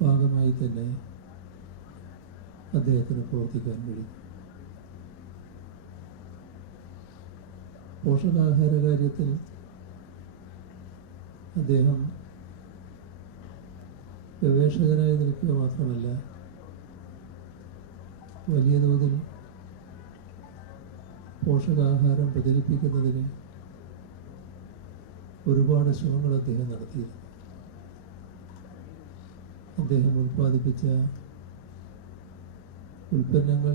ഭാഗമായി തന്നെ അദ്ദേഹത്തിന് പ്രവർത്തിക്കാൻ കഴിയും. പോഷകാഹാര കാര്യത്തിൽ അദ്ദേഹം ഗവേഷകനായി നിൽക്കുക മാത്രമല്ല വലിയ തോതിൽ പോഷകാഹാരം പ്രചരിപ്പിക്കുന്നതിന് ഒരുപാട് ശ്രമങ്ങൾ അദ്ദേഹം നടത്തിയിരുന്നു. അദ്ദേഹം ഉൽപ്പാദിപ്പിച്ച ഉൽപ്പന്നങ്ങൾ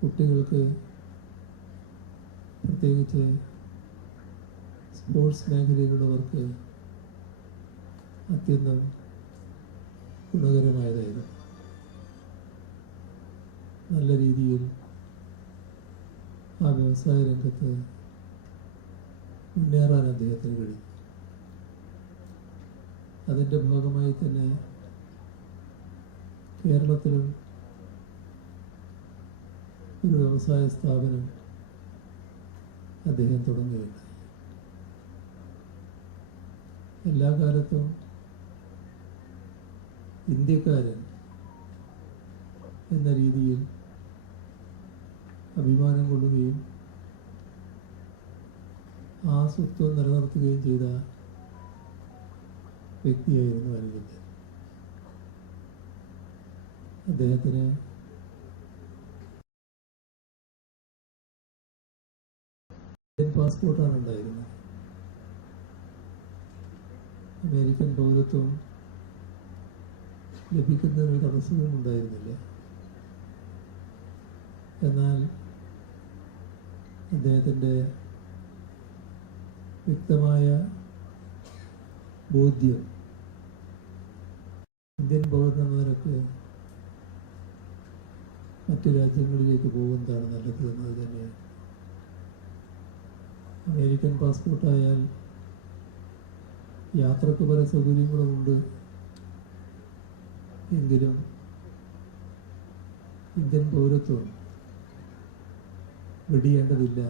കുട്ടികൾക്ക് പ്രത്യേകിച്ച് സ്പോർട്സ് മേഖലയിലുള്ളവർക്ക് അത്യന്തം ഗുണകരമായതായിരുന്നു. നല്ല രീതിയിൽ ആ വ്യവസായ രംഗത്ത് മുന്നേറാൻ അദ്ദേഹത്തിന് കഴിയും അതിന്റെ ഭാഗമായി തന്നെ കേരളത്തിലും ഒരു വ്യവസായ സ്ഥാപനം അദ്ദേഹം തുടങ്ങുകയുണ്ടായി. എല്ലാ കാലത്തും ഇന്ത്യക്കാരൻ എന്ന രീതിയിൽ അഭിമാനം കൊള്ളുകയും ആ സ്വത്വം നിലനിർത്തുകയും ചെയ്ത വ്യക്തിയായിരുന്നു അനിരുദ്ധൻ അദ്ദേഹത്തിന് പാസ്പോർട്ടാണ് ഉണ്ടായിരുന്നത്. അമേരിക്കൻ പൗരത്വം ലഭിക്കുന്നതിന് തടസ്സവും ഉണ്ടായിരുന്നില്ല. എന്നാൽ അദ്ദേഹത്തിന്റെ വ്യക്തമായ ബോധ്യം ഇന്ത്യൻ പൗരന്മാരൊക്കെ മറ്റു രാജ്യങ്ങളിലേക്ക് പോകുന്നതാണ് നല്ലത് എന്നത് തന്നെയാണ് അമേരിക്കൻ പാസ്പോർട്ടായാൽ യാത്രയ്ക്ക് പല സൗകര്യങ്ങളുമുണ്ട്. എങ്കിലും ഇന്ത്യൻ പൗരത്വം വെടിയേണ്ടതില്ല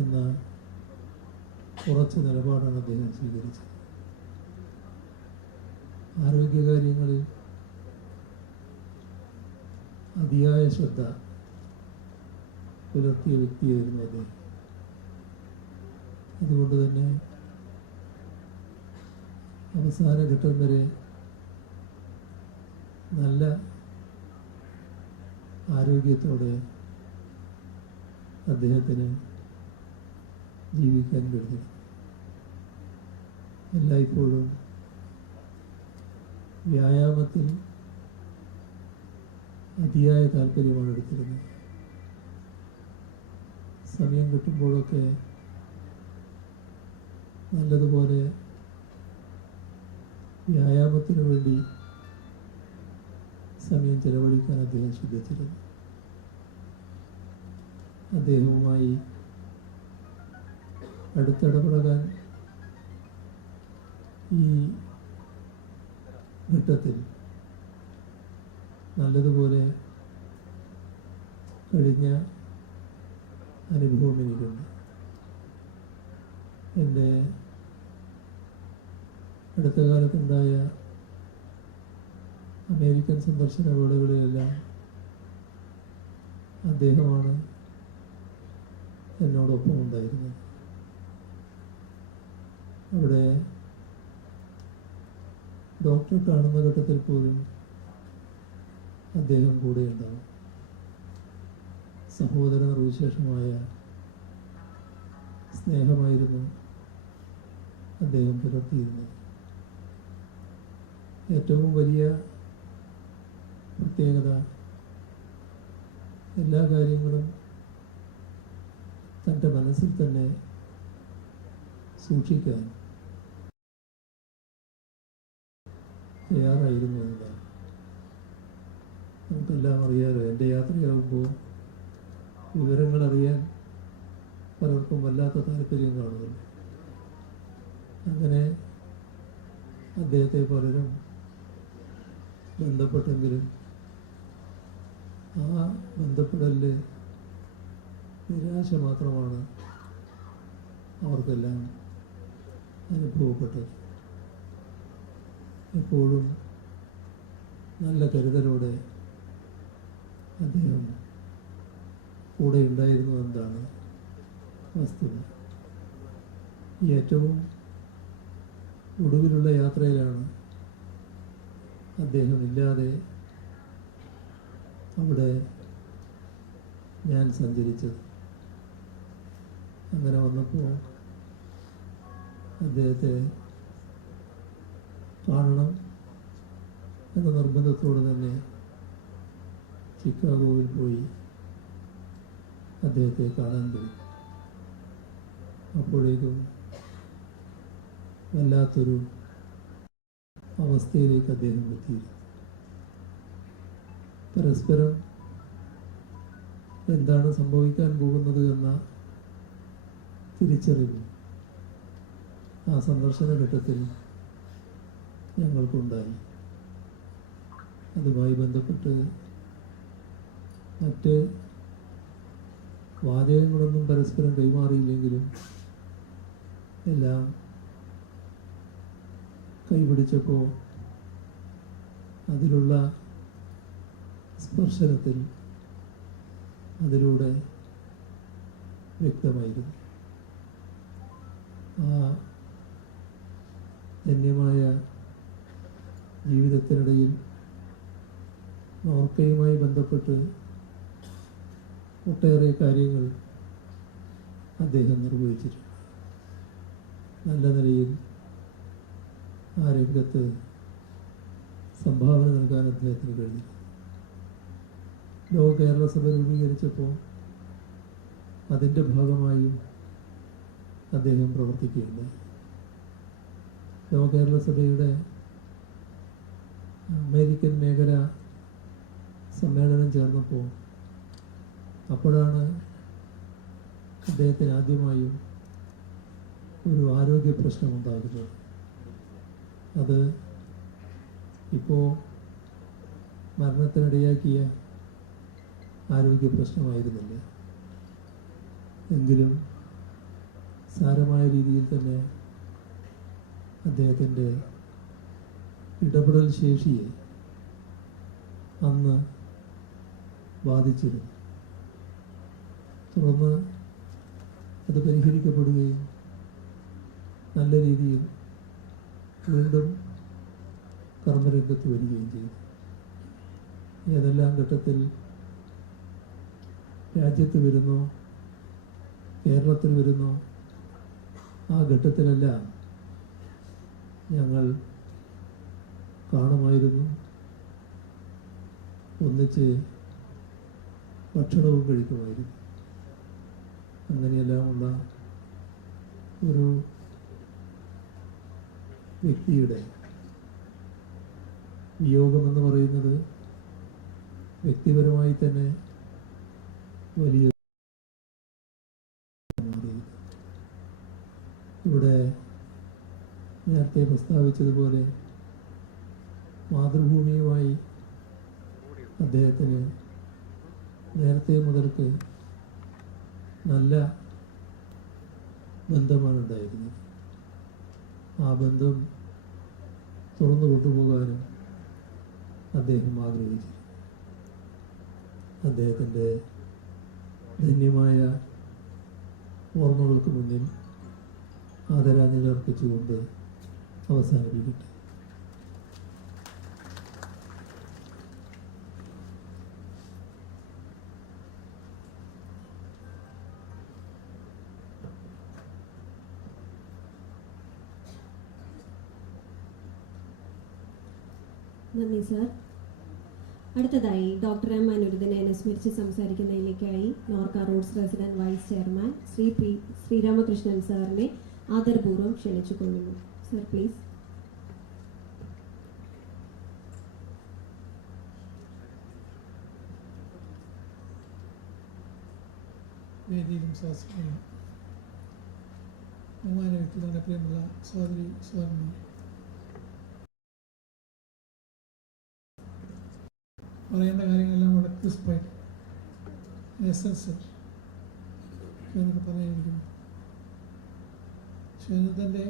എന്ന കുറച്ച് നിലപാടാണ് അദ്ദേഹം സ്വീകരിച്ചത്. ആരോഗ്യകാര്യങ്ങളിൽ അതിയായ ശ്രദ്ധ പുലർത്തിയ വ്യക്തിയായിരുന്നു അദ്ദേഹം. അതുകൊണ്ട് തന്നെ അവസാന ഘട്ടം വരെ നല്ല ആരോഗ്യത്തോടെ അദ്ദേഹത്തിന് ജീവിക്കാൻ കഴിഞ്ഞു. എല്ലായ്പ്പോഴും വ്യായാമത്തിൽ അതിയായ താല്പര്യമാണ് എടുത്തിരുന്നത്. സമയം കിട്ടുമ്പോഴൊക്കെ നല്ലതുപോലെ വ്യായാമത്തിന് വേണ്ടി സമയം ചെലവഴിക്കാൻ അദ്ദേഹം ശ്രദ്ധിച്ചിരുന്നു. അദ്ദേഹവുമായി അടുത്തിടപഴകാൻ ഈ ഘട്ടത്തിൽ നല്ലതുപോലെ കഴിഞ്ഞ അനുഭവം എനിക്കുണ്ട്. എന്റെ അടുത്ത കാലത്തുണ്ടായ അമേരിക്കൻ സന്ദർശന വേളകളിലെല്ലാം അദ്ദേഹമാണ് എന്നോടൊപ്പം ഉണ്ടായിരുന്നത്. അവിടെ ഡോക്ടറെ കാണുന്ന ഘട്ടത്തിൽ പോലും അദ്ദേഹം കൂടെ ഉണ്ടാവും. സഹോദര വിശേഷമായ സ്നേഹമായിരുന്നു അദ്ദേഹം പുലർത്തിയിരുന്നത്. ഏറ്റവും വലിയ പ്രത്യേകത എല്ലാ കാര്യങ്ങളും തന്റെ മനസ്സിൽ തന്നെ സൂക്ഷിക്കാൻ തയ്യാറായിരുന്നു എന്നതാണ് നമുക്കെല്ലാം അറിയാലോ എന്റെ യാത്രയാകുമ്പോൾ വിവരങ്ങൾ അറിയാൻ പലർക്കും വല്ലാത്ത താല്പര്യം കാണുന്നുണ്ട് അങ്ങനെ അദ്ദേഹത്തെ പലരും ബന്ധപ്പെട്ടെങ്കിലും ആ ബന്ധപ്പെടലിൽ നിരാശ മാത്രമാണ് അവർക്കെല്ലാം അനുഭവപ്പെട്ടത്. എപ്പോഴും നല്ല കരുതലോടെ അദ്ദേഹം കൂടെ ഉണ്ടായിരുന്നു എന്നാണ് വസ്തുത. ഏറ്റവും ഒടുവിലുള്ള യാത്രയിലാണ് അദ്ദേഹം ഇല്ലാതെ അവിടെ ഞാൻ സഞ്ചരിച്ചത്. അങ്ങനെ വന്നപ്പോൾ അദ്ദേഹത്തെ കാണണം എന്ന നിർബന്ധത്തോടെ തന്നെ ചിക്കാഗോവിൽ പോയി അദ്ദേഹത്തെ കാണാൻ പോയി അപ്പോഴേക്കും വല്ലാത്തൊരു അവസ്ഥയിലേക്ക് അദ്ദേഹം എത്തിയിരുന്നു. പരസ്പരം എന്താണ് സംഭവിക്കാൻ പോകുന്നത് എന്ന തിരിച്ചറിവ് ആ സന്ദർശന ഘട്ടത്തിൽ ഞങ്ങൾക്കുണ്ടായി. അതുമായി ബന്ധപ്പെട്ട് മറ്റ് വാചകങ്ങളൊന്നും പരസ്പരം കൈമാറിയില്ലെങ്കിലും എല്ലാം കൈപിടിച്ചപ്പോൾ അതിലുള്ള സ്പർശനത്തിൽ അതിലൂടെ വ്യക്തമായിരുന്നു. ആ ധന്യമായ ജീവിതത്തിനിടയിൽ നോർക്കയുമായി ബന്ധപ്പെട്ട് ഒട്ടേറെ കാര്യങ്ങൾ അദ്ദേഹം നിർവഹിച്ചിട്ടുണ്ട്. നല്ല നിലയിൽ ആ രംഗത്ത് സംഭാവന നൽകാൻ അദ്ദേഹത്തിന് കഴിഞ്ഞു ലോക കേരള സഭ രൂപീകരിച്ചപ്പോൾ അതിന്റെ ഭാഗമായും അദ്ദേഹം പ്രവർത്തിക്കുകയുണ്ടായി. ലോക കേരള സഭയുടെ അമേരിക്കൻ മേഖല സമ്മേളനം ചേർന്നപ്പോൾ അപ്പോഴാണ് അദ്ദേഹത്തിന് ആദ്യമായും ഒരു ആരോഗ്യ പ്രശ്നമുണ്ടാകുന്നത്. അത് ഇപ്പോൾ മരണത്തിനിടയാക്കിയ ആരോഗ്യ പ്രശ്നമായിരുന്നില്ല. എങ്കിലും സാരമായ രീതിയിൽ തന്നെ അദ്ദേഹത്തിന്റെ ഇടപെടൽ ശേഷിയെ അന്ന് ബാധിച്ചിരുന്നു. തുടർന്ന് അത് പരിഹരിക്കപ്പെടുകയും നല്ല രീതിയിൽ വീണ്ടും കർമ്മരംഗത്ത് വരികയും ചെയ്തു. ഏതെല്ലാം ഘട്ടത്തിൽ രാജ്യത്ത് വരുന്നോ കേരളത്തിൽ വരുന്നോ ആ ഘട്ടത്തിലെല്ലാം ഞങ്ങൾ കാണുമായിരുന്നു. ഒന്നിച്ച് ഭക്ഷണവും കഴിക്കുമായിരുന്നു. അങ്ങനെയെല്ലാമുള്ള ഒരു വ്യക്തിയുടെ വിയോഗമെന്ന് പറയുന്നത് വ്യക്തിപരമായി തന്നെ വലിയ ഇവിടെ നേരത്തെ പ്രസ്താവിച്ചതുപോലെ മാതൃഭൂമിയുമായി അദ്ദേഹത്തിന് നേരത്തെ മുതൽക്ക് നല്ല ബന്ധമാണ് ഉണ്ടായിരുന്നത്. ആ ബന്ധം തുറന്നു കൊണ്ടുപോകാനും അദ്ദേഹം ആഗ്രഹിച്ചു അദ്ദേഹത്തിന്റെ ധന്യമായ ഓർമ്മകൾക്ക് മുന്നിൽ ആദരാഞ്ജലി അർപ്പിച്ചുകൊണ്ട് അവസാനിപ്പിക്കട്ടെ. നന്ദി സാർ. അടുത്തതായി ഡോക്ടർ എം അനുരുദ്ധനെ അനുസ്മരിച്ച് സംസാരിക്കുന്നതിലേക്കായി NORKA roots resident vice chairman Shri P Sreeramakrishnan സാറിനെ ആദരപൂർവം ക്ഷണിച്ചുകൊള്ളുന്നു. Sir please. വേദിയിലും ബഹുമാന വ്യക്തികളുടെ പ്രിയമുള്ള സഹോദരി സഹോദരന്മാർ. പറയേണ്ട കാര്യങ്ങളെല്ലാം വളരെ ക്രിസ്പായിട്ട് എസൻസ് എന്നൊക്കെ പറയാനിരിക്കുന്നു. ശിവനന്ദന്റെ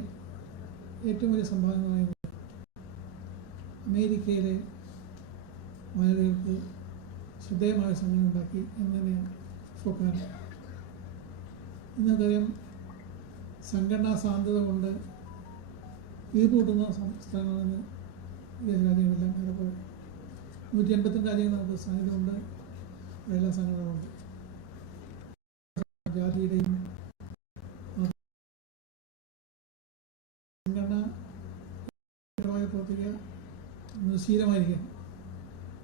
ഏറ്റവും വലിയ സംഭാവന പറയുന്നത് അമേരിക്കയിലെ മലയാളികൾക്ക് ശ്രദ്ധേയമായ സമയം ഉണ്ടാക്കി എന്ന് തന്നെയാണ് ഇന്നതരം സംഘടനാ സാധ്യത കൊണ്ട് വീർപൂട്ടുന്ന സംസ്ഥാനങ്ങളെന്ന് വിദേശ രാജ്യങ്ങളെല്ലാം. ഏറെക്കുറെ നൂറ്റി എൺപത്തിരണ്ട് അധികം നമുക്ക് സാന്നിധ്യമുണ്ട് എല്ലാ സംഘടനകളുണ്ട് ജാതിയുടെയും സംഘടന പരമായി പ്രവർത്തിക്കുക ശീലമായിരിക്കണം.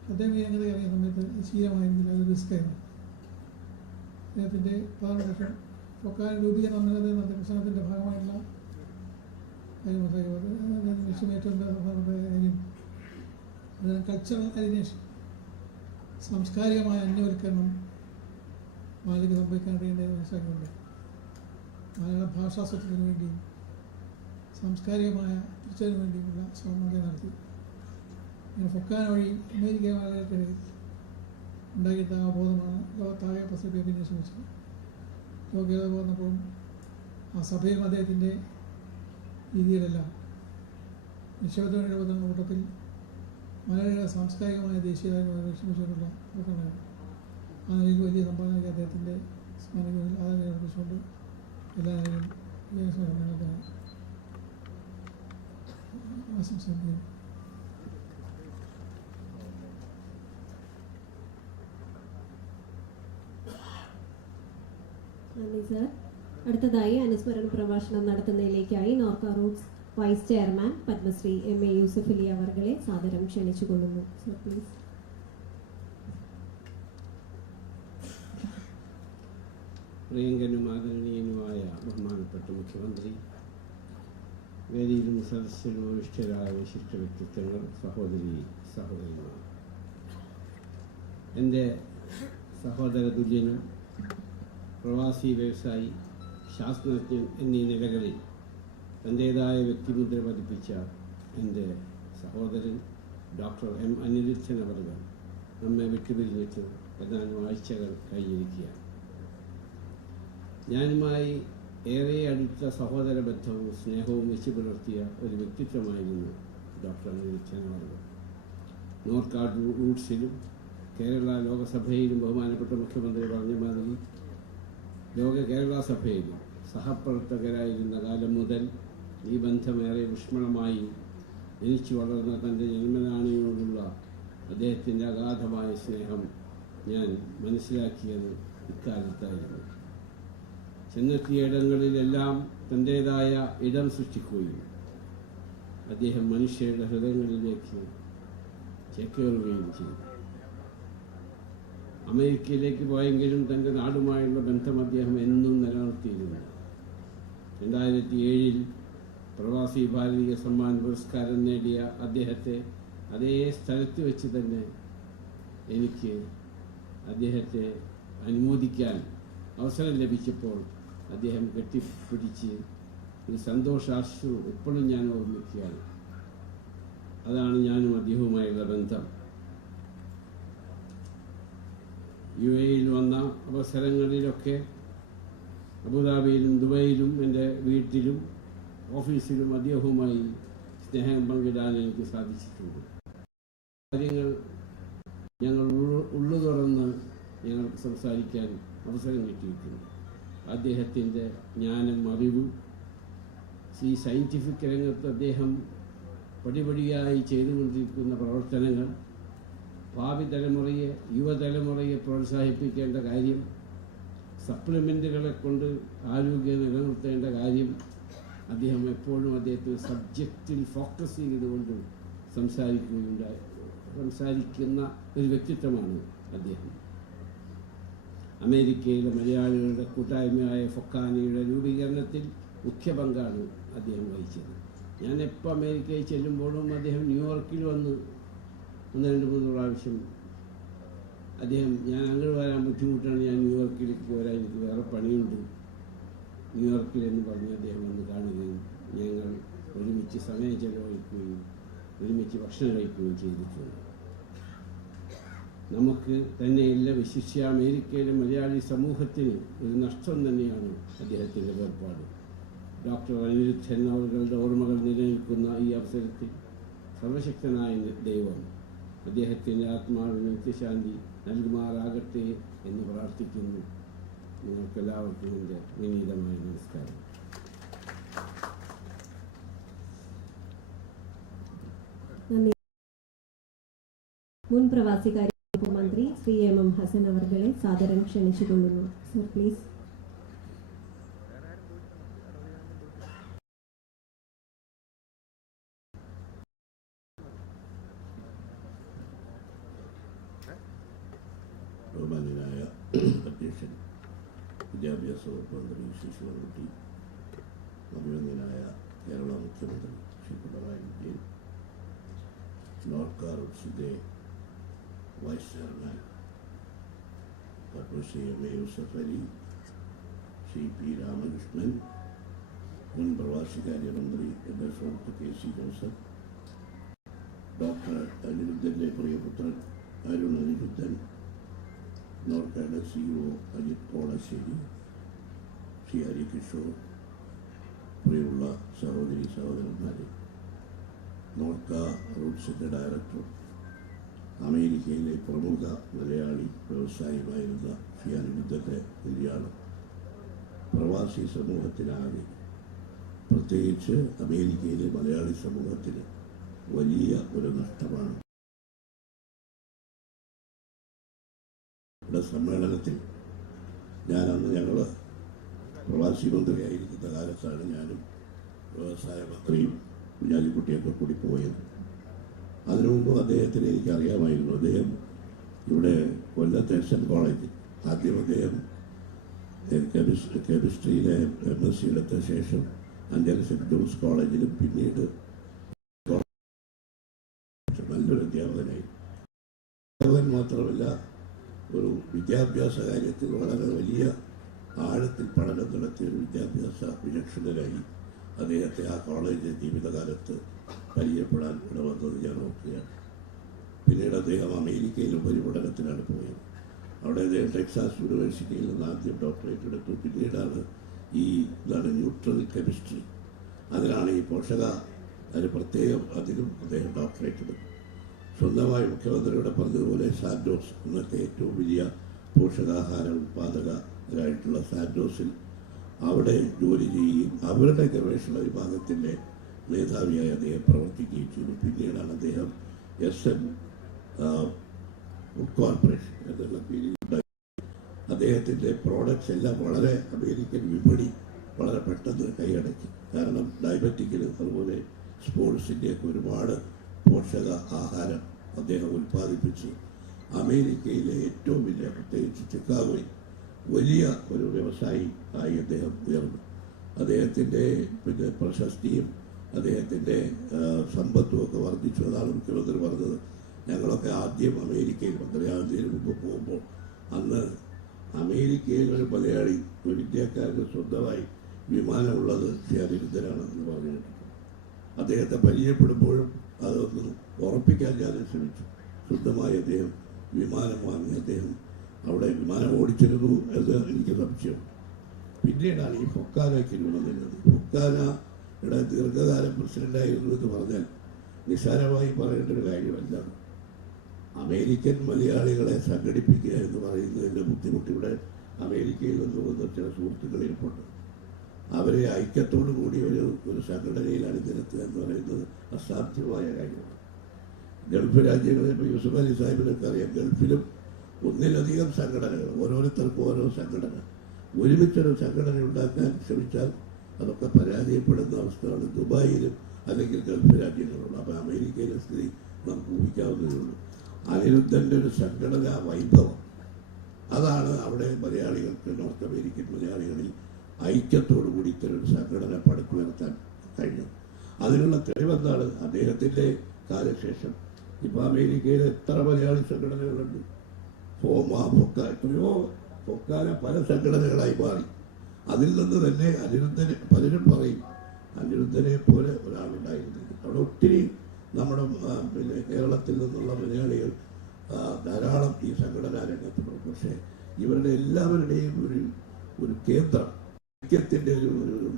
അദ്ദേഹം ഈ രംഗത്ത് ഇറങ്ങിയ സമയത്ത് ശീലമായിരുന്നില്ല അത് റിസ്ക് ആയിരുന്നു. അദ്ദേഹത്തിന്റെ പതിനെട്ട് ലക്ഷം പൊക്കാൻ രൂപീകരണം എന്നത് ഇന്നത്തെ പ്രശ്നത്തിന്റെ ഭാഗമായിട്ടുള്ള കാര്യം അദ്ദേഹം ലക്ഷ്യം ഏറ്റവും പ്രധാനപ്പെട്ട കാര്യം. കൾച്ചറൽ അലിനേഷൻ സാംസ്കാരികമായ അന്യവൽക്കരണം മാലിക സംഭവിക്കാണ്ടിരിക്കേണ്ടത് മനസ്സിലാക്കുന്നുണ്ട് മലയാള ഭാഷാ സ്വത്തിന് വേണ്ടിയും സാംസ്കാരികമായ തിരിച്ചതിന് വേണ്ടിയുമുള്ള ശ്രമം നടത്തി. ഇങ്ങനെ ഫൊക്കാൻ വഴി അമേരിക്ക ആളുകൾക്കിടയിൽ ഉണ്ടാക്കിയിട്ട ആ ബോധമാണ് ലോകത്താകെ പ്രസിദ്ധി പിന്നെ ശ്രമിച്ചത് യോഗ്യത പോന്നപ്പോൾ ആ സഭയിൽ അദ്ദേഹത്തിന്റെ രീതിയിലെല്ലാം. നിക്ഷേപത്തിന് എഴുപതുന്ന കൂട്ടത്തിൽ മലയാളികളുടെ സാംസ്കാരികമായ ദേശീയതായി വിഷമിച്ചുകൊണ്ടുള്ള പ്രവർത്തനമാണ് ആ നിലയിൽ വലിയ സംഭാവനയ്ക്ക് അദ്ദേഹത്തിന്റെ സ്മരണകളിൽ ആദരവ് അർപ്പിച്ചുകൊണ്ട് എല്ലാവരെയും വിജയസ്മരണത്തിന് ആശംസിക്കുന്നു. അടുത്തതായി അനുസ്മരണ പ്രഭാഷണം നടത്തുന്നതിലേക്കായി NORKA roots vice chairman Padmashri M A Yusuff Ali അവർകളെ സാദരം ക്ഷണിച്ചുകൊള്ളുന്നു. സർ പ്രിയങ്കനും ആദരണീയനുമായ ബഹുമാനപ്പെട്ട മുഖ്യമന്ത്രി വേദിയിലും സദസ്സിലും ഉപവിഷ്ടരായ വിശിഷ്ട വ്യക്തിത്വങ്ങൾ സഹോദരി സഹോദരിമാർ. എന്റെ സഹോദര തുല്യനും പ്രവാസി വ്യവസായി ശാസ്ത്രജ്ഞൻ എന്നീ നിലകളിൽ തന്റേതായ വ്യക്തിമുദ്ര പതിപ്പിച്ച എന്റെ സഹോദരൻ ഡോക്ടർ എം അനിരുദ്ധൻ അവർ നമ്മെ വിട്ടുപിരിഞ്ഞിട്ട് ഏതാനും ആഴ്ചകൾ കഴിഞ്ഞിരിക്കുകയാണ്. ഞാനുമായി ഏറെ അടുത്ത സഹോദര ബന്ധവും സ്നേഹവും വെച്ച് പുലർത്തിയ ഒരു വ്യക്തിത്വമായിരുന്നു ഡോക്ടർ അനിരുദ്ധൻ അവർ. നോർക്കാട് റൂട്ട്സിലും കേരള ലോകസഭയിലും ബഹുമാനപ്പെട്ട മുഖ്യമന്ത്രി പറഞ്ഞ മാതിരി ലോക കേരള സഭയിലും സഹപ്രവർത്തകരായിരുന്ന കാലം മുതൽ ഈ ബന്ധമേറെ ഊഷ്മളമായി ജനിച്ചു വളർന്ന തന്റെ ജന്മനാണിയോടുള്ള അദ്ദേഹത്തിന്റെ അഗാധമായ സ്നേഹം ഞാൻ മനസ്സിലാക്കിയത് ഇക്കാലത്തായിരുന്നു. ചെന്നെത്തിയ ഇടങ്ങളിലെല്ലാം തന്റേതായ ഇടം സൃഷ്ടിക്കുകയും അദ്ദേഹം മനുഷ്യരുടെ ഹൃദയങ്ങളിലേക്ക് ചേക്കേറുകയും ചെയ്തു. അമേരിക്കയിലേക്ക് പോയെങ്കിലും തന്റെ നാടുമായുള്ള ബന്ധം അദ്ദേഹം എന്നും നിലനിർത്തിയിരുന്നു. രണ്ടായിരത്തി ഏഴിൽ പ്രവാസി ഭാരതീയ സമ്മാൻ പുരസ്കാരം നേടിയ അദ്ദേഹത്തെ അതേ സ്ഥലത്ത് വെച്ച് തന്നെ എനിക്ക് അദ്ദേഹത്തെ അനുമോദിക്കാൻ അവസരം ലഭിച്ചപ്പോൾ അദ്ദേഹം കെട്ടിപ്പിടിച്ച് ഒരു സന്തോഷാശ്രു എപ്പോഴും ഞാൻ ഓർമ്മിക്കുകയാണ്. അതാണ് ഞാനും അദ്ദേഹവുമായുള്ള ബന്ധം. യു എയിൽ വന്ന അവസരങ്ങളിലൊക്കെ അബുദാബിയിലും ദുബൈയിലും എന്റെ വീട്ടിലും ഓഫീസിലും അദ്ദേഹവുമായി സ്നേഹം പങ്കിടാൻ എനിക്ക് സാധിച്ചിട്ടുണ്ട്. കാര്യങ്ങൾ ഞങ്ങൾ ഉള്ളു തുറന്ന് ഞങ്ങൾക്ക് സംസാരിക്കാൻ അവസരം കിട്ടിയിട്ടുണ്ട്. അദ്ദേഹത്തിന്റെ ജ്ഞാനം അറിവ് ഈ സയന്റിഫിക് രംഗത്ത് അദ്ദേഹം പടിപടിയായി ചെയ്തുകൊണ്ടിരിക്കുന്ന പ്രവർത്തനങ്ങൾ ഭാവി തലമുറയെ യുവതലമുറയെ പ്രോത്സാഹിപ്പിക്കേണ്ട കാര്യം സപ്ലിമെന്റുകളെ കൊണ്ട് ആരോഗ്യം നിലനിർത്തേണ്ട കാര്യം അദ്ദേഹം എപ്പോഴും അദ്ദേഹത്തെ സബ്ജക്റ്റിൽ ഫോക്കസ് ചെയ്തുകൊണ്ട് സംസാരിക്കുകയുണ്ടായി സംസാരിക്കുന്ന ഒരു വ്യക്തിത്വമാണ് അദ്ദേഹം. അമേരിക്കയിലെ മലയാളികളുടെ കൂട്ടായ്മയായ ഫൊക്കാനയുടെ രൂപീകരണത്തിൽ മുഖ്യ പങ്കാണ് അദ്ദേഹം വഹിച്ചത്. ഞാൻ എപ്പോൾ അമേരിക്കയിൽ ചെല്ലുമ്പോഴും അദ്ദേഹം ന്യൂയോർക്കിൽ വന്ന് ഒന്ന് രണ്ട് മൂന്ന് പ്രാവശ്യം അദ്ദേഹം ഞാൻ അങ്ങോട്ട് വരാൻ ബുദ്ധിമുട്ടാണ് ഞാൻ ന്യൂയോർക്കിലേക്ക് വരാൻ എനിക്ക് വേറെ പണിയുണ്ട്. ന്യൂയോർക്കിൽ എന്ന് പറഞ്ഞ് അദ്ദേഹം വന്ന് കാണുകയും ഞങ്ങൾ ഒരുമിച്ച് സമയം ചെലവഴിക്കുകയും ഒരുമിച്ച് ഭക്ഷണം കഴിക്കുകയും ചെയ്തിട്ടുണ്ട്. നമുക്ക് തന്നെയല്ല വിശിഷ്യ അമേരിക്കയിലെ മലയാളി സമൂഹത്തിന് ഒരു നഷ്ടം തന്നെയാണ് അദ്ദേഹത്തിന്റെ വേർപാട്. ഡോക്ടർ അനിരുദ്ധൻ അവരുടെ ഓർമ്മകൾ നിലനിൽക്കുന്ന ഈ അവസരത്തിൽ സർവശക്തനായ ദൈവം അദ്ദേഹത്തിന്റെ ആത്മാവിന് നിത്യശാന്തി നൽകുമാറാകട്ടെ എന്ന് പ്രാർത്ഥിക്കുന്നു. നിങ്ങൾക്കെല്ലാവർക്കും എന്റെ വിനീതമായ നമസ്കാരം. മുൻ പ്രവാസികാര്യ മന്ത്രി ശ്രീ എം എം ഹസൻ അവർകളെ സാദരം ക്ഷണിച്ചുകൊള്ളുന്നു. Sir please. ബഹുമാനായ അധ്യക്ഷൻ വിദ്യാഭ്യാസ വകുപ്പ് മന്ത്രി ശ്രീ ശിവൻകുട്ടി അഭിനന്ദനായ കേരള മുഖ്യമന്ത്രി ശ്രീ പിണറായി വിജയൻ നോർത്ത് റൂട്ട്സിന്റെ vice chairman Padmashri M A Yusuff Ali Shri P Ramakrishnan മുൻ പ്രവാസികാര്യമന്ത്രി എന്റെ സുഹൃത്ത് കെ സി ജോസഫ് ഡോക്ടർ അനിരുദ്ധന്റെ പ്രിയപുത്രൻ അരുൺ അനിരുദ്ധൻ നോർക്കയുടെ ഒ അജിത് കോളശ്ശേരി ശ്രീ ഹരികിഷോർ പ്രിയമുള്ള സഹോദരി സഹോദരന്മാരെ. നോർക്ക റൂട്ട്സിന്റെ ഡയറക്ടർ അമേരിക്കയിലെ പ്രമുഖ മലയാളി വ്യവസായിയുമായിരുന്ന ശ്രീ അനിരുദ്ധത്തെ നിര്യാണം പ്രവാസി സമൂഹത്തിനാകെ പ്രത്യേകിച്ച് അമേരിക്കയിലെ മലയാളി സമൂഹത്തിന് വലിയ ഒരു നഷ്ടമാണ്. ഇവിടെ സമ്മേളനത്തിൽ ഞാനന്ന് ഞങ്ങൾ പ്രവാസി മന്ത്രിയായിരിക്കുന്ന കാലത്താണ് ഞാനും വ്യവസായ മന്ത്രിയും കുഞ്ഞാലിക്കുട്ടിയൊക്കെ കൂടി പോയത്. അതിനു മുമ്പ് അദ്ദേഹത്തിന് എനിക്കറിയാമായിരുന്നു അദ്ദേഹം ഇവിടെ കൊല്ലത്തെ എസ് കോളേജിൽ ആദ്യം അദ്ദേഹം കെമിസ്ട്രി കെമിസ്ട്രിയിലെ എം എസ് സി എടുത്ത ശേഷം അഞ്ചര സെന്റ് ജോൺസ് കോളേജിലും പിന്നീട് നല്ലൊരു അധ്യാപകനായി. അധ്യാപകൻ മാത്രമല്ല ഒരു വിദ്യാഭ്യാസ കാര്യത്തിൽ വളരെ വലിയ ആഴത്തിൽ പഠനം നടത്തിയ ഒരു വിദ്യാഭ്യാസ വിചക്ഷണരായി അദ്ദേഹത്തെ ആ കോളേജ് ജീവിതകാലത്ത് പരിചയപ്പെടാൻ ഇടവന്നത് ഞാൻ ഓർക്കുകയാണ്. പിന്നീട് അദ്ദേഹം അമേരിക്കയിൽ പരിപഠനത്തിനാണ് പോയത്. അവിടെ അദ്ദേഹം ടെക്സാസ് യൂണിവേഴ്സിറ്റിയിൽ നിന്ന് ആദ്യം ഡോക്ടറേറ്റ് എടുത്തു. പിന്നീടാണ് ഈ ഇതാണ് ന്യൂട്രൽ കെമിസ്ട്രി. അതിനാണ് ഈ പോഷക അതിന് പ്രത്യേകം അതിനും അദ്ദേഹം ഡോക്ടറേറ്റ് എടുത്തു. സ്വന്തമായി മുഖ്യമന്ത്രിയുടെ പറഞ്ഞതുപോലെ സാൻഡോസ് ഇന്നത്തെ ഏറ്റവും വലിയ പോഷകാഹാര ഉത്പാദകരായിട്ടുള്ള സാൻഡോസിൽ അവിടെ ജോലി ചെയ്യുകയും അവരുടെ ഗവേഷണ വിഭാഗത്തിന്റെ മേധാവിയായി അദ്ദേഹം പ്രവർത്തിക്കുകയും ചെയ്തു. പിന്നീടാണ് അദ്ദേഹം എസ് എൻ ഫുഡ് കോർപ്പറേഷൻ എന്നുള്ള പേരിൽ അദ്ദേഹത്തിന്റെ പ്രോഡക്റ്റ്സ് എല്ലാം വളരെ അമേരിക്കൻ വിപണി വളരെ പെട്ടെന്ന് കൈയടക്കി. കാരണം ഡയബറ്റിക്കിന് അതുപോലെ സ്പോർട്സിന്റെയൊക്കെ ഒരുപാട് പോഷക ആഹാരം അദ്ദേഹം ഉൽപ്പാദിപ്പിച്ചു. അമേരിക്കയിലെ ഏറ്റവും വലിയ പ്രത്യേകിച്ച് ചിക്കാഗോയിൽ വലിയ ഒരു വ്യവസായി ആയി അദ്ദേഹം ഉയർന്നു. അദ്ദേഹത്തിന്റെ പിന്നെ പ്രശസ്തിയും അദ്ദേഹത്തിന്റെ സമ്പത്തും ഒക്കെ വർദ്ധിച്ചു. അതാണ് മുഖ്യമന്ത്രി പറഞ്ഞത്. ഞങ്ങളൊക്കെ ആദ്യം അമേരിക്കയിൽ മന്ത്രിയാകുന്നതിന് മുമ്പ് പോകുമ്പോൾ അന്ന് അമേരിക്കയിൽ ഒരു മലയാളി ഒരു സ്വന്തമായി വിമാനമുള്ളത് അനിരുദ്ധനാണ് എന്ന് പറഞ്ഞു അദ്ദേഹത്തെ പരിചയപ്പെടുമ്പോഴും അതൊന്ന് ഉറപ്പിക്കാൻ ഞാൻ ശ്രമിച്ചു. ശുദ്ധമായ അദ്ദേഹം വിമാനം വാങ്ങി അദ്ദേഹം അവിടെ വിമാനം ഓടിച്ചിരുന്നു എന്ന് എനിക്ക് സംശയം പിന്നീടാണ് ഈ ഫൊക്കാനയ്ക്ക് രൂപം വരുന്നത്. ഫൊക്കാനയുടെ ദീർഘകാല പ്രസിഡന്റായിരുന്നു എന്ന് പറഞ്ഞാൽ നിസ്സാരമായി പറയേണ്ട ഒരു കാര്യമല്ല. അമേരിക്കൻ മലയാളികളെ സംഘടിപ്പിക്കുക എന്ന് പറയുന്നതിന്റെ ബുദ്ധിമുട്ട് ഇവിടെ അമേരിക്കയിൽ നിന്ന് വന്ന ചില സുഹൃത്തുക്കൾ അവരെ ഐക്യത്തോടു കൂടി ഒരു ഒരു സംഘടനയിൽ അണിനിരത്തുക എന്ന് പറയുന്നത് അസാധ്യമായ കാര്യമാണ് ഗൾഫ് രാജ്യങ്ങളെ ഇപ്പോൾ യൂസുഫ് അലി സാഹിബിനൊക്കെ അറിയാം. ഗൾഫിലും ഒന്നിലധികം സംഘടനകൾ ഓരോരുത്തർക്കും ഓരോ സംഘടന. ഒരുമിച്ചൊരു സംഘടന ഉണ്ടാക്കാൻ ശ്രമിച്ചാൽ അതൊക്കെ പരാജയപ്പെടുന്ന അവസ്ഥയാണ് ദുബായിലും അല്ലെങ്കിൽ ഗൾഫ് രാജ്യങ്ങളുള്ളൂ അപ്പോൾ അമേരിക്കയിലെ സ്ഥിതി നമുക്ക് ഊഹിക്കാവുന്നതേ ഉള്ളൂ. അനിരുദ്ധന്റെ ഒരു സംഘടനാ വൈഭവം. അതാണ് അവിടെ മലയാളികൾക്ക് നോർത്ത് അമേരിക്കൻ മലയാളികളിൽ ഐക്യത്തോടു കൂടി ഇത്തരം ഒരു സംഘടന പടുത്തുയർത്താൻ കഴിഞ്ഞു അതിനുള്ള തെളിവെന്താണ് അദ്ദേഹത്തിന്റെ കാലശേഷം? ഇപ്പോൾ അമേരിക്കയിൽ എത്ര മലയാളി സംഘടനകളുണ്ട്? ഫോമാ ഫൊക്ക എത്രയോ ഫൊക്കാന പല സംഘടനകളായി മാറി. അതിൽ നിന്ന് തന്നെ അനിരുദ്ധനെ പലരും പറയും അനിരുദ്ധനെ പോലെ ഒരാളുണ്ടായിരുന്നു. അവിടെ ഒത്തിരി നമ്മുടെ പിന്നെ കേരളത്തിൽ നിന്നുള്ള മലയാളികൾ ധാരാളം ഈ സംഘടനാ രംഗത്തുണ്ട്. പക്ഷേ ഇവരുടെ എല്ലാവരുടെയും ഒരു ഒരു കേന്ദ്രം ഐക്യത്തിന്റെ ഒരു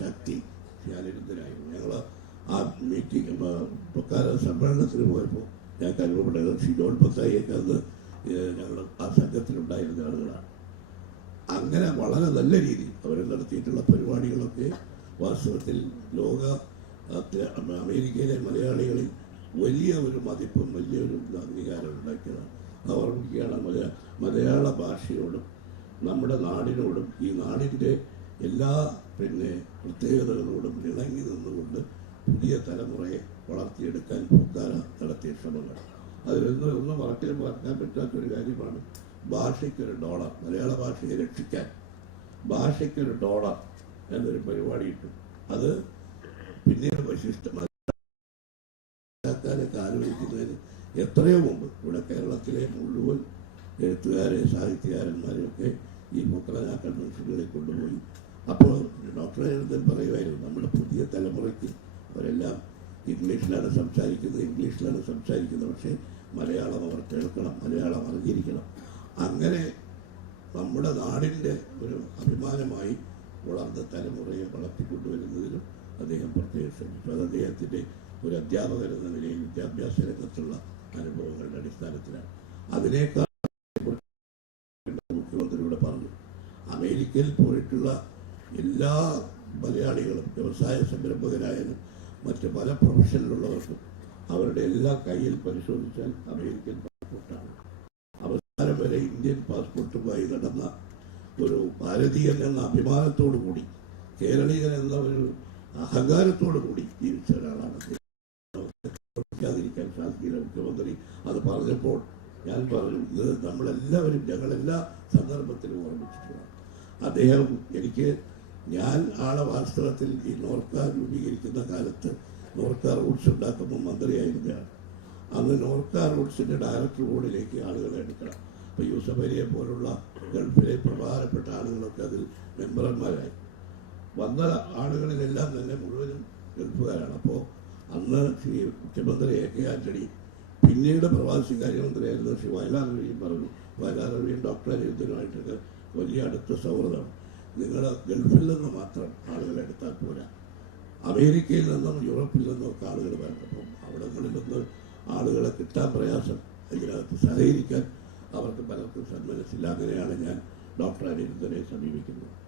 ശക്തി അനിരുദ്ധനായിരുന്നു ഞങ്ങൾ ആ മീറ്റിംഗ് പൊക്കാല സമ്മേളനത്തിന് പോയപ്പോൾ ഞാൻ അനുഭവപ്പെട്ടത് ഷിജോൾ പത്തായിയൊക്കെ അന്ന് ഞങ്ങൾ ആ സംഘത്തിലുണ്ടായിരുന്ന ആളുകളാണ്. അങ്ങനെ വളരെ നല്ല രീതിയിൽ അവർ നടത്തിയിട്ടുള്ള പരിപാടികളൊക്കെ വാസ്തവത്തിൽ ലോക അമേരിക്കയിലെ മലയാളികളിൽ വലിയ ഒരു മതിപ്പും വലിയൊരു അംഗീകാരം ഉണ്ടാക്കിയതാണ്. അത് ഓർമ്മിക്കുകയാണ് മലയാള മലയാള ഭാഷയോടും നമ്മുടെ നാടിനോടും ഈ നാടിന്റെ എല്ലാ പിന്നെ പ്രത്യേകതകളോടും ഇണങ്ങി നിന്നുകൊണ്ട് പുതിയ തലമുറയെ വളർത്തിയെടുക്കാൻ പൂക്കാല നടത്തിയ ശ്രമങ്ങൾ. അതിലൊന്ന് ഒന്നും മറക്കാൻ മറക്കാൻ പറ്റാത്തൊരു കാര്യമാണ് ഭാഷയ്ക്കൊരു ഡോളർ മലയാള ഭാഷയെ രക്ഷിക്കാൻ. ഭാഷയ്ക്കൊരു ഡോളർ എന്നൊരു പരിപാടി ഇട്ടു അത് പിന്നീട് വശിഷ്ട ാക്കാനൊക്കെ ആലോചിക്കുന്നതിന് എത്രയോ മുമ്പ് ഇവിടെ കേരളത്തിലെ മുഴുവൻ എഴുത്തുകാരെ സാഹിത്യകാരന്മാരെയൊക്കെ ഈ മുക്കളനാക്കൺ മനുഷ്യരെ കൊണ്ടുപോയി. അപ്പോൾ ഡോക്ടർ എഴുതൻ പറയുമായിരുന്നു നമ്മുടെ പുതിയ തലമുറയ്ക്ക് അവരെല്ലാം ഇംഗ്ലീഷിലാണ് സംസാരിക്കുന്നത് ഇംഗ്ലീഷിലാണ് സംസാരിക്കുന്നത്. പക്ഷേ മലയാളം അവർ കേൾക്കണം മലയാളം അറിഞ്ഞിരിക്കണം. അങ്ങനെ നമ്മുടെ നാടിന്റെ ഒരു അഭിമാനമായി വളർന്ന തലമുറയെ വളർത്തിക്കൊണ്ടുവരുന്നതിനും അദ്ദേഹം പ്രത്യേകം ശ്രമിച്ചു. അത് അദ്ദേഹത്തിന്റെ ഒരു അധ്യാപകൻ എന്ന നിലയിൽ വിദ്യാഭ്യാസ രംഗത്തുള്ള അനുഭവങ്ങളുടെ അടിസ്ഥാനത്തിലാണ്. അതിനേക്കാൾ മുഖ്യമന്ത്രിയോട് പറഞ്ഞു അമേരിക്കയിൽ പോയിട്ടുള്ള എല്ലാ മലയാളികളും വ്യവസായ സംരംഭകരായാലും മറ്റ് പല പ്രൊഫഷനിലുള്ളവർക്കും അവരുടെ എല്ലാ കയ്യിൽ പരിശോധിച്ചാൽ അമേരിക്കൻ പാസ്പോർട്ടാണ് അവസാനം വരെ ഇന്ത്യൻ പാസ്പോർട്ടുമായി നടന്ന ഒരു ഭാരതീയൻ എന്ന അഭിമാനത്തോടു കൂടി കേരളീയൻ എന്ന ഒരു അഹങ്കാരത്തോടു കൂടി ജീവിച്ച ഒരാളാണ്. പ്രവർത്തിക്കാതിരിക്കാൻ സാധിക്കില്ല മുഖ്യമന്ത്രി അത് പറഞ്ഞപ്പോൾ ഞാൻ പറഞ്ഞു ഇത് നമ്മളെല്ലാവരും ഞങ്ങളെല്ലാ സന്ദർഭത്തിലും ഓർമ്മിച്ചിട്ടുള്ളതാണ് അദ്ദേഹം എനിക്ക് ഞാൻ ആളെ വാസ്തവത്തിൽ ഈ നോർക്ക രൂപീകരിക്കുന്ന കാലത്ത് നോർക്ക റൂട്ട്സ് ഉണ്ടാക്കുമ്പോൾ മന്ത്രിയായിരുന്നതാണ് അന്ന് നോർക്ക റൂട്ട്സിന്റെ ഡയറക്ടർ ബോർഡിലേക്ക് ആളുകളെ എടുക്കണം. അപ്പോൾ യൂസഫ് അലിയെ പോലുള്ള ഗൾഫിലെ പ്രധാനപ്പെട്ട ആളുകളൊക്കെ അതിൽ മെമ്പർമാരായി. വന്ന ആളുകളിലെല്ലാം തന്നെ മുഴുവനും ഗൾഫുകാരാണ്. അപ്പോൾ അന്ന് ശ്രീ മുഖ്യമന്ത്രി എ കെ ആന്റണി പിന്നീട് പ്രവാസി കാര്യമന്ത്രിയായിരുന്ന ശ്രീ വയലാർ രവിയും പറഞ്ഞു. വയലാർ രവിയും ഡോക്ടർ രവീന്ദ്രനുമായിട്ടൊക്കെ വലിയ അടുത്ത സൗഹൃദം നിങ്ങൾ ഗൾഫിൽ നിന്ന് മാത്രം ആളുകൾ എടുത്താൽ പോരാ. അമേരിക്കയിൽ നിന്നും യൂറോപ്പിൽ നിന്നും ഒക്കെ ആളുകൾ വരണം അപ്പം അവിടങ്ങളിൽ നിന്ന് ആളുകളെ കിട്ടാൻ പ്രയാസം. ഇതിനകത്ത് സഹകരിക്കാൻ അവർക്ക് പലർക്കും സന്മനസ്സില്ല. അങ്ങനെയാണ് ഞാൻ ഡോക്ടർ അനിരുദ്ധനെ സമീപിക്കുന്നത്.